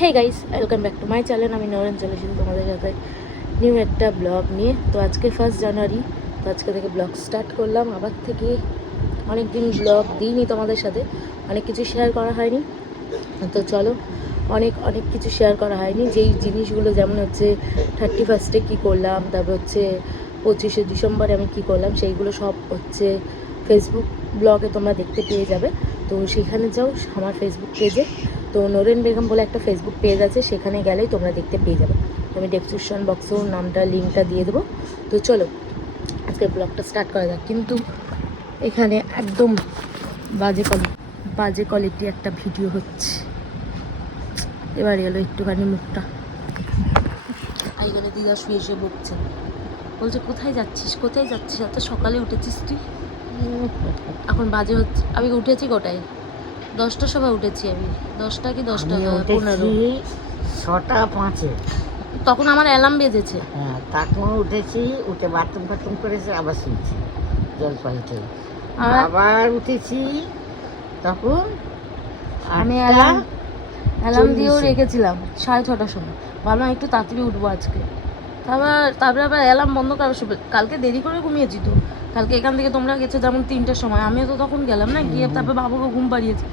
Hey guys, welcome back to my channel. আমি নরেন চলে এসেছি তোমাদের সাথে নিউ একটা ব্লগ নিয়ে। তো আজকে 1 জানুয়ারি, তো আজকে থেকে ব্লগ স্টার্ট করলাম। আবার থেকে অনেক দিন ব্লগ দিইনি তোমাদের সাথে, অনেক কিছু শেয়ার করা হয়নি। তো চলো, অনেক কিছু শেয়ার করা হয়নি। যেই জিনিসগুলো যেমন হচ্ছে 31স্টে কী করলাম, তারপর হচ্ছে 25শে ডিসেম্বরে আমি কী করলাম, সেইগুলো সব হচ্ছে ফেসবুক ব্লগে তোমরা দেখতে পেয়ে যাবে। তো সেখানে যাও আমার ফেসবুক পেজে, তো নরেন বেগম বলে একটা ফেসবুক পেজ আছে, সেখানে গেলেই তোমরা দেখতে পেয়ে যাবে। আমি ডেসক্রিপশন বক্সেও লিঙ্কটা দিয়ে দেবো। তো চলো আজকে ব্লগটা স্টার্ট করা যাক। কিন্তু এখানে একদম বাজে কোয়ালিটি একটা ভিডিও হচ্ছে। এবার এলো একটুখানি মুখটা। এখানে দিদা শুয়ে শুয়ে বকছে, বলছে কোথায় যাচ্ছিস এত সকালে উঠেছিস তুই? এখন বাজে হচ্ছে, আমি উঠেছি কটায়? 10টার সময় উঠেছি আমি। 10টা কি 10:15, 6:05। তখন আমার অ্যালার্ম বেজেছে। হ্যাঁ, তখন উঠেছি, উঠে বাথরুম করেছি, আবার শুনছি জলপাই খেয়ে। আবার উঠেছি, তখন আমি অ্যালার্ম দিয়েও রেখেছিলাম 6:30টার সময়। ভাবলাম একটু তাড়াতাড়ি উঠবো আজকে। তারপরে আবার অ্যালার্ম বন্ধ করার সময়, কালকে দেরি করে ঘুমিয়েছি তো। কালকে এখান থেকে তোমরা গেছো যেমন 3টার সময়, আমিও তো তখন গেলাম না, গিয়ে তারপরে বাবুকে ঘুম পাড়িয়েছি।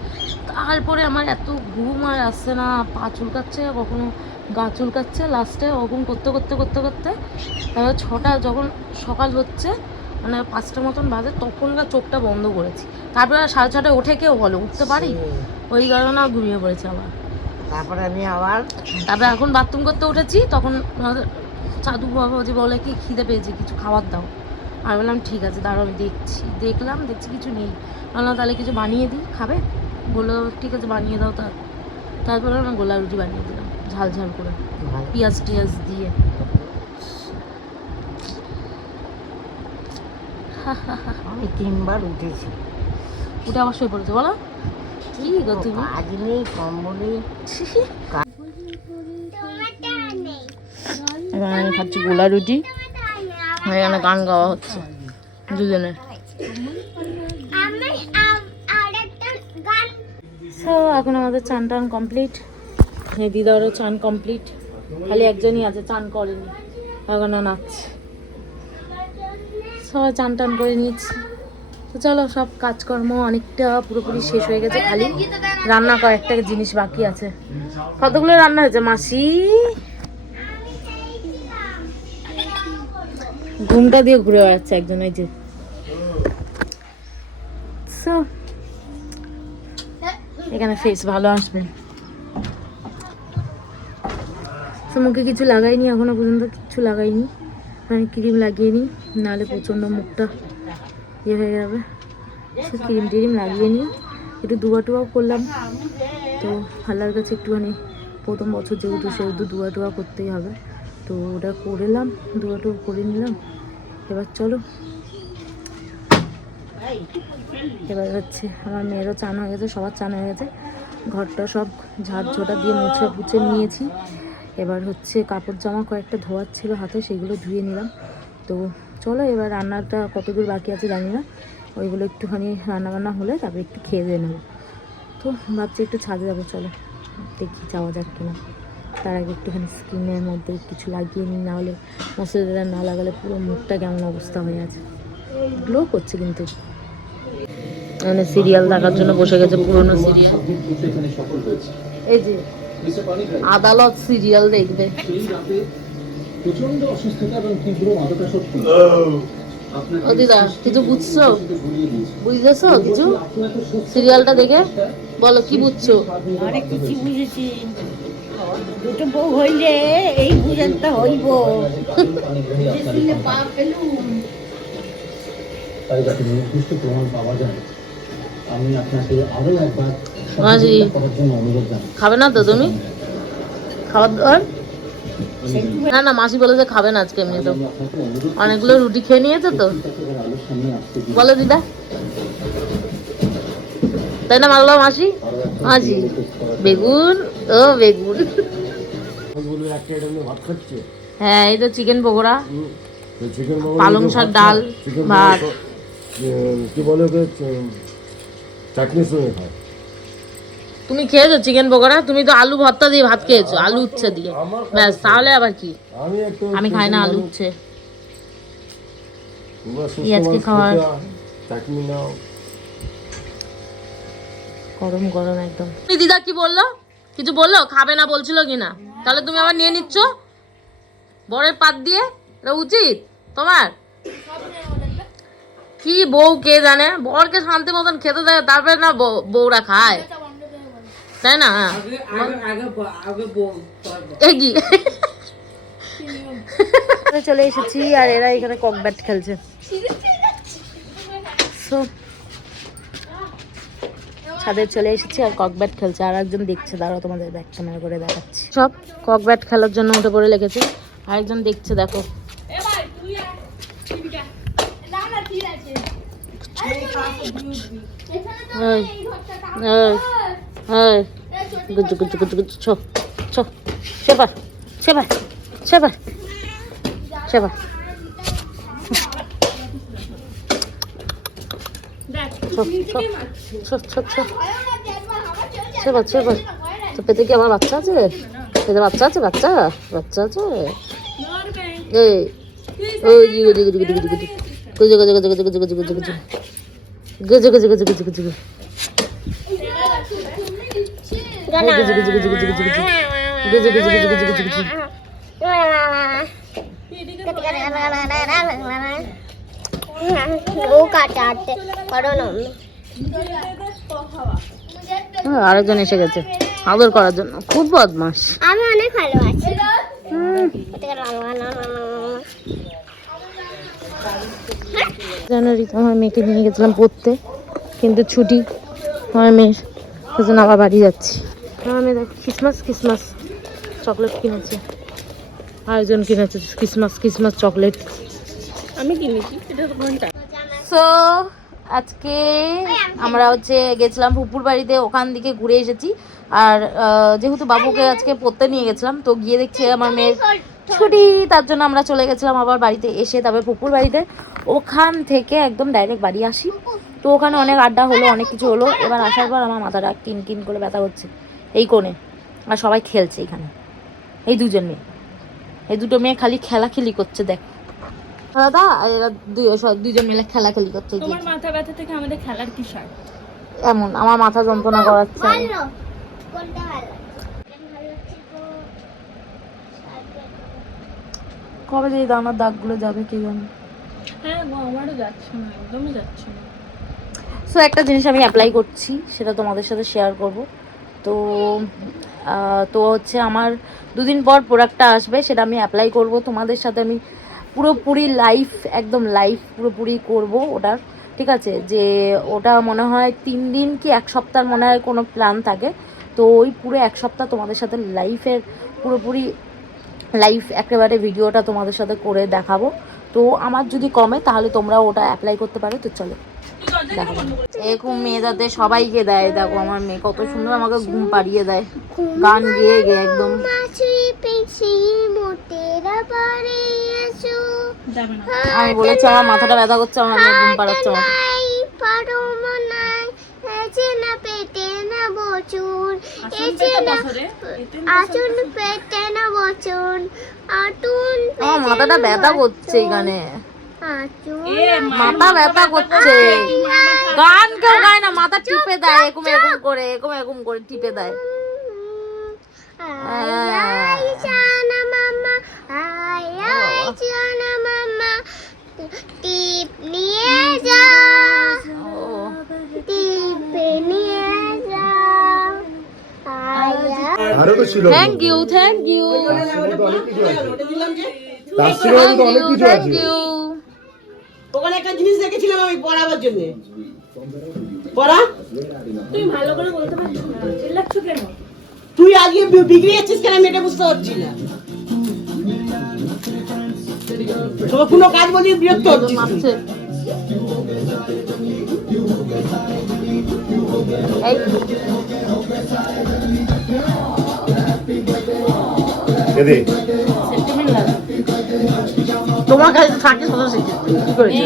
তারপরে আমার এত ঘুম আর আসছে না, পা চুলকাচ্ছে, কখনো গা চুলকাচ্ছে। লাস্টে ওরকম করতে তারপর 6টা যখন সকাল হচ্ছে, মানে 5টা মতন বাজে, তখনকার চোখটা বন্ধ করেছি। তারপরে 6:30টায় ওঠে কেউ বলো উঠতে পারি? ওই কারণে ঘুমিয়ে পড়েছে আবার। তারপরে এখন বাথরুম করতে উঠেছি, তখন সাধু বাবাজি বলে কি খিদে পেয়েছে, কিছু খাবার দাও। আমি বললাম ঠিক আছে দাঁড়াও, আমি দেখছি কিছু নেই। বললাম তাহলে কিছু বানিয়ে দিই, খাবে? বললো ঠিক আছে বানিয়ে দাও। তারপরে আমি গোলা রুটি বানিয়ে দিলাম, ঝাল করে, পেঁয়াজ টিয়াজ দিয়ে। আমি 3বার উঠেছি, উঠে আবার শুয়ে পড়েছে। বলো কি গো তুমি? কাজ নেই, কম্বলে আমি খাচ্ছি গোলা রুটি, এখানে গান গাওয়া হচ্ছে দুজনে। এখন আমাদের চান টান কমপ্লিট। হ্যাঁ, দিদারও চান কমপ্লিট, খালি একজনই আছে চান করেনি, এখনো নাচছে। সবাই চান টান করে নিয়েছি। তো চলো, সব কাজকর্ম অনেকটা পুরোপুরি শেষ হয়ে গেছে, খালি রান্না কয়েকটা জিনিস বাকি আছে। কতগুলো রান্না হয়েছে মাসি? ঘুমটা দিয়ে ঘুরে বেড়াচ্ছে একজন, এই যে। এখানে ফেস ভালো আসবে। মুখে কিছু লাগাইনি, এখনো পর্যন্ত কিছু লাগাইনি। আমি ক্রিম লাগিয়ে নিই, নাহলে প্রচণ্ড মুখটা ইয়ে হয়ে যাবে। ক্রিম লাগিয়ে নিই, একটু দুয়া করলাম। তো আল্লাহর কাছে একটুখানি, প্রথম বছর যেহেতু দুয়া করতেই হবে। তো ওটা করলাম, দুয়া করে নিলাম। এবার চলো, এবার হচ্ছে আমার মেয়েরও চান হয়ে গেছে, সবার চান হয়ে গেছে। ঘরটা সব ঝাড়ঝোটা দিয়ে মুছে নিয়েছি। এবার হচ্ছে কাপড় জামা কয়েকটা ধোয়ার ছিল হাতে, সেগুলো ধুয়ে নিলাম। তো চলো, এবার রান্নাটা কতদূর বাকি আছে জানি না, ওইগুলো একটুখানি রান্নাবান্না হলে তারপরে একটু খেয়ে দিয়ে নেবো। তো ভাবছি একটু ছাদে যাবো, চলো দেখি যাওয়া যাক কিনা। তার আগে একটুখানি স্কিনের মধ্যে কিছু লাগিয়ে নিই, নাহলে ময়শ্চারাইজার না লাগালে পুরো মুখটা কেমন অবস্থা হয়ে আছে। গ্লো করছে কিন্তু। মানে সিরিয়াল দেখার জন্য বসে গেছে, পুরনো সিরিয়াল। এই যে আদালত সিরিয়াল দেখবে। প্রচন্ড অসুস্থতা এবং তীব্র মাদকাসক্তি। ও দিদা, কিছু বুঝতেছো কিছু সিরিয়ালটা দেখে? বলো কি বুঝছো? অনেক কিছু বুঝেছি। দুটো বউ হইলে এই বুঝেনটা হইব। খাবে না তো তুমি? খাবার দাবার না, মাসি বলেছে খাবে না আজকে। এমনি তো অনেকগুলো রুটি খেয়ে নিয়েছে তো, বলো দিদা, তাই না? মারলো মাসি বেগুন হ্যাঁ, এই তো চিকেন পকোড়া, পালং শাক, ডাল, ভাত, কি বলে ওকে, চাটনির সঙ্গে খায়। তুমি খেয়েছো চিকেন পকোড়া? তুমি তো আলু ভর্তা দিয়ে ভাত খেয়েছো, আলু উচ্ছে দিয়ে, ব্যাস। তাহলে আবার কি? আমি খাই না আলু উচ্ছে। আজকে খাওয়ার গরম গরম একদম। দিদা কি বললো? কিছু বললো? খাবে না বলছিল কিনা? তাহলে তুমি আবার নিয়ে নিচ্ছ বরের পাত দিয়ে? এটা উচিত তোমার? কি বউ কে জানে, বরকে শান্তি মতন খেতে দেয়, তারপরে না বউরা খায়, তাই না? কি চলে এসেছি আর এরা এখানে কক ব্যাট খেলছে। ছাদে চলে এসেছি আর কক ব্যাট খেলছে, আর একজন দেখছে, দাঁড়াও তোমাদের ব্যাক ক্যামেরা করে দেখাচ্ছি। সব কক ব্যাট খেলার জন্য উঠে পড়ে লেগেছে, আরেকজন দেখছে, দেখো। পেতে কি আমার বাচ্চা আছে? পেতে বাচ্চা আছে? বাচ্চা বাচ্চা আছে? আরেকজন এসে গেছে আদর করার জন্য, খুব বদমাস। আমি অনেক ভালোবাসি। জানুয়ারিতে আমার মেয়েকে নিয়ে গেছিলাম পড়তে, কিন্তু ছুটি আমার মেয়ের, সেজন্য আবার বাড়ি যাচ্ছি। আমার মেয়ে দেখো ক্রিসমাস ক্রিসমাস চকলেট কিনেছে, আরেকজন কিনেছে ক্রিসমাস ক্রিসমাস চকলেট। আমি কিনেছি এটা তো ঘন্টা। সো আজকে আমরা হচ্ছে গেছিলাম ফুপুর বাড়িতে, ওখান থেকে ঘুরে এসেছি। আর যেহেতু বাবুকে আজকে পড়তে নিয়ে গেছিলাম, তো গিয়ে দেখছি আমার মেয়ের ছুটি, তার জন্য আমরা চলে গেছিলাম আবার বাড়িতে। এসে তারপরে ফুপুর বাড়িতে, ওখান থেকে একদম ডাইরেক্ট বাড়ি আসি। তো ওখানে অনেক আড্ডা হলো, অনেক কিছু হলো। এবার আসার পর আমার মাথাটা কিন কিন করে ব্যথা হচ্ছে এই কোণে, আর সবাই খেলছে এখানে। এই দুজন মেয়ে, এই দুটো মেয়ে খালি খেলাখেলি করছে, দেখ দাদা, এরা দুজন মিলে খেলাখেলি করছে। তোমার মাথা ব্যথা থেকে আমাদের খেলার কি সার? এমন আমার মাথা যন্ত্রণা করাচ্ছে। কবে যে আমার দাগগুলো যাবে কে জানে। হ্যাঁ গো, আমারও যাচ্ছে না, একদমই যাচ্ছে না। সো একটা জিনিস আমি অ্যাপ্লাই করছি, সেটা তোমাদের সাথে শেয়ার করব। তো তো হচ্ছে আমার দুদিন পর প্রোডাক্টটা আসবে, সেটা আমি অ্যাপ্লাই করব। তোমাদের সাথে আমি পুরোপুরি লাইভ, একদম লাইভ পুরোপুরি করব ওটার, ঠিক আছে? যে ওটা মনে হয় 3 দিন কি 1 সপ্তাহ মনে হয় কোনো প্ল্যান থাকে। তো ওই পুরো 1 সপ্তাহ তোমাদের সাথে লাইফের পুরোপুরি লাইভ একেবারে ভিডিওটা তোমাদের সাথে করে দেখাবো। তো আমার যদি কমে তাহলে তোমরা ওটা অ্যাপ্লাই করতে পারো। তো চলো দেখো, এরকম মেয়ে যাতে সবাইকে দেয়। দেখো আমার মেয়ে কত সুন্দর আমাকে ঘুম পাড়িয়ে দেয়, গান গেয়ে গেয়ে একদম। আমি বলেছি আমার মাথাটা ব্যথা করছে, আমার মেয়ে ঘুম পাড়াচ্ছে আমাকে। আমার মাথাটা ব্যথা করছে এখানে, মাথা ব্যথা করছে। গান কেউ গায় না, মাথা টিপে দেয় এরকম এরকম করে, এরকম এরকম করে টিপে দেয়। Thank you, thank you, thank you. ওখানে একটা জিনিস রেখেছিলাম আমি পড়াবার জন্য। পড়া তুই ভালো করে বলতে পারছিস না, চিল্লাচ্ছ কেন? তুই আজকে বিগড়ে যাচ্ছিস কেন আমি এটা বুঝতে পারছি না। তোমার কোনো কাজ বলি বিরক্ত হচ্ছিস তুই। তোমার কাছে থাকে কথা শিখে কি করেছে?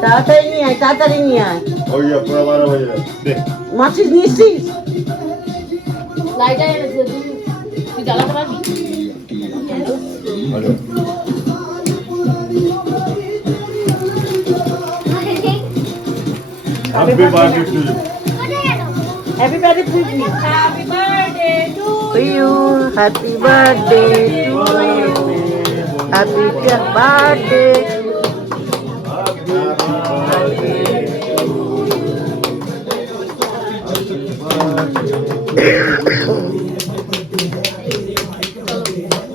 তাড়াতাড়ি নিয়ে আয়, তাড়াতাড়ি নিয়ে আয়। মাছিস নিচ্ছিস? লাইটার এনেছে, তুই জ্বালাতে পারবি? Happy birthday to you. Happy birthday to you. Happy birthday to happy birthday to you. Happy birthday.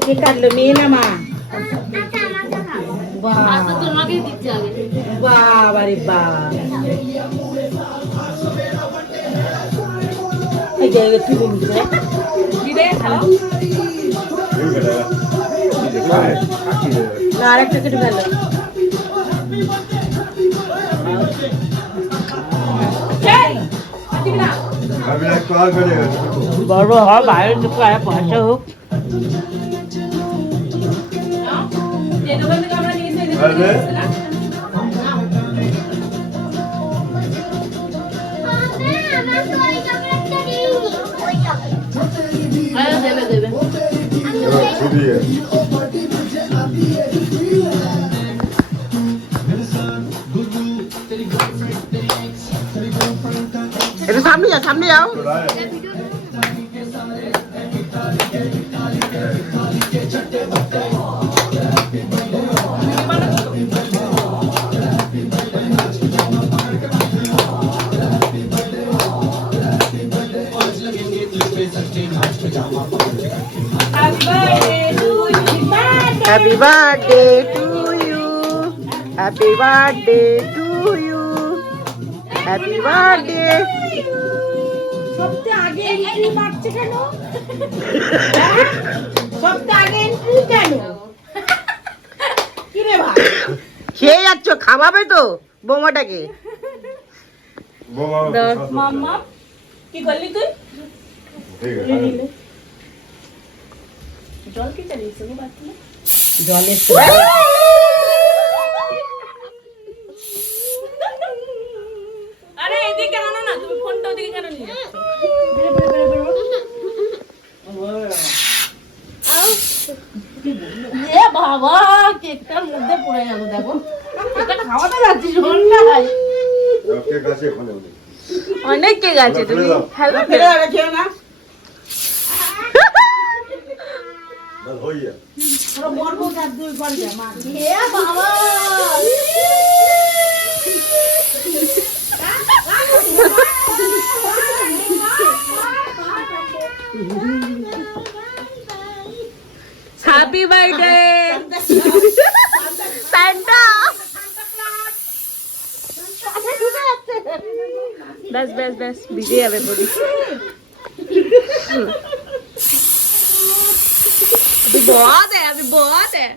কে কাটলো, মেয়ে না মা? আচ্ছা, তোমাকেই দিচ্ছে আগে। বাবা রে বাবা। এই জায়গায় তুই বলবি রে। দিদে খাও না, আরেকটা কেটে গেল। ঠিক না Happy like call करेगा. বড় হ, বাইরে ঢুকে আয়, পয়সা হোক। যে দোকান থেকে আমরা নিয়ে এসে আরে দেবে দেবে। खुदी है. একটু সামনে যাও, সামনে যাও। Happy birthday to you happy birthday to you. Happy birthday. সবচেয়ে আগে এন্ট্রি মারছে কেন? সবচেয়ে আগে এন্ট্রি কেন? কি রে ভাই? খেয়ে যাচ্ছ, খাওয়াবে তো বৌমাটাকে? মাম্মা কি করলি তুই? ठीक है. জল কি চালিয়েছে গো বাথরুমে? জলের আরে এদিকে আনো না, তুমি ফোনটা ওদিকে কেন নিয়ে যাচ্ছ? এ বাবা, কেকটার মধ্যে পড়ে গেল, দেখো। কেকটা খাওয়াতে যাচ্ছি, শোন না। आपके काছে खोले उन्हें. অনেক কেক আছে, তুমি হেল্প ফেলে দাও, খেও না। बस हो गया. পুরো মরবো না, দুই পর যা মা। এ বাবা, হ্যাপি বার্থডে সান্টা। ব্যাস ব্যাস ব্যাস, ভিজে যাবে পুরি। अभी बहुत है, अभी बहुत है।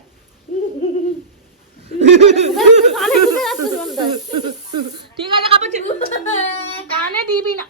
ঠিক আছে, কাপড় কানে দিবি না।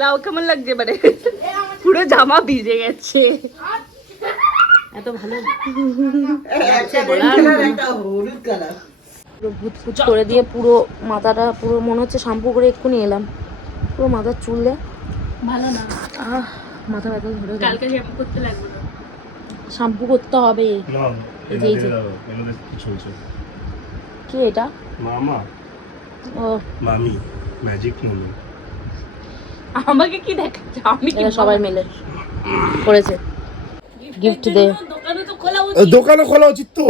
লাউ কেমন লাগছে মানে? পুরো জামা ভিজে গেছে। এত ভালো হলুদ কালার। পুরো ভুতফুত করে দিয়ে পুরো মাথাটা পুরো মনে হচ্ছে শ্যাম্পু করে এক্ষুনি এলাম। পুরো মাথার চুলে ভালো না, মাথা ব্যথা ধরে গেল। কালকে শ্যাম্পু করতে লাগবে না। শ্যাম্পু করতে হবে। ना এই যে এই যে এগুলো কিছু হচ্ছে. কি এটা? মামা ও মামি ম্যাজিক মামি. আমাকে কি দেখাচ্ছে? আমি এরা সবাই মিলে করেছে। গিফট দে। দোকানে তো খোলা উচিত। দোকানে খোলা উচিত তো.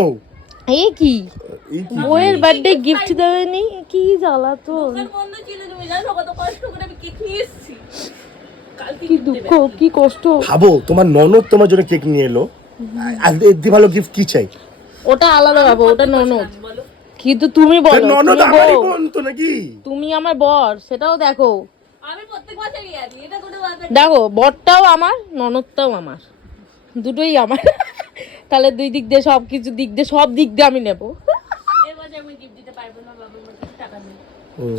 এই কি এই কি? বইয়ের বার্থডে গিফট দেবেনি? কি জ্বালা তো। দোকান বন্ধ ছিল, তুমি জানো কত কষ্ট করে আমি কেক নিয়ে এসেছি। কালকে কি দুঃখ, কি কষ্ট। ভাবো তোমার ননদ তোমার জন্য কেক নিয়ে এলো, আর এর দিয়ে ভালো গিফট কি চাই? ওটা আলাদা বাবা, ওটা ননদ। বলো কিন্তু তুমি বলো, ননদ তুমি আমারই বউ, বোন তো নাকি? তুমি আমার বর, সেটাও দেখো। আমি প্রত্যেক বছরই আনি, এটা কোনো ব্যাপার না। দেখো বরটাও আমার, ননদটাও আমার, দুটোই আমার। তাহলে দুই দিক দিয়ে সবকিছু দিক দিয়ে, সব দিক দিয়ে আমি নেবো। এর বছর আমি গিফট দিতে পারবো না, বাবা আমার কাছে টাকা নেই।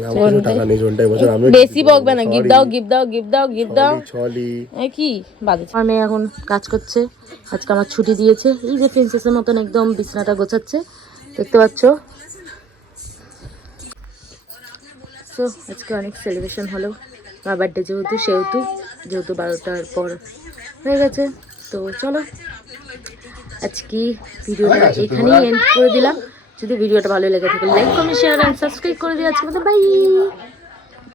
আমার কাছে টাকা নেই, জনটা এবছর আমি বেশি বকবে না, গিফট দাও গিফট দাও গিফট দাও গিফট দাও। ছলি কি বাজে। আমার মেয়ে এখন কাজ করছে, আজকে আমার ছুটি দিয়েছে। এই যে প্রিন্সেসের মতন একদম বিছানাটা গোছাচ্ছে, দেখতে পাচ্ছ। তো আজকে অনেক সেলিব্রেশন হলো, আমার বার্থডে যেহেতু 12টার পর হয়ে গেছে। তো চলো আজকে ভিডিওটা এখানেই এন্ড করে দিলাম। যদি ভিডিওটা ভালো লেগে থাকে like comment share and subscribe করে দিও। আজকে মতো বাই।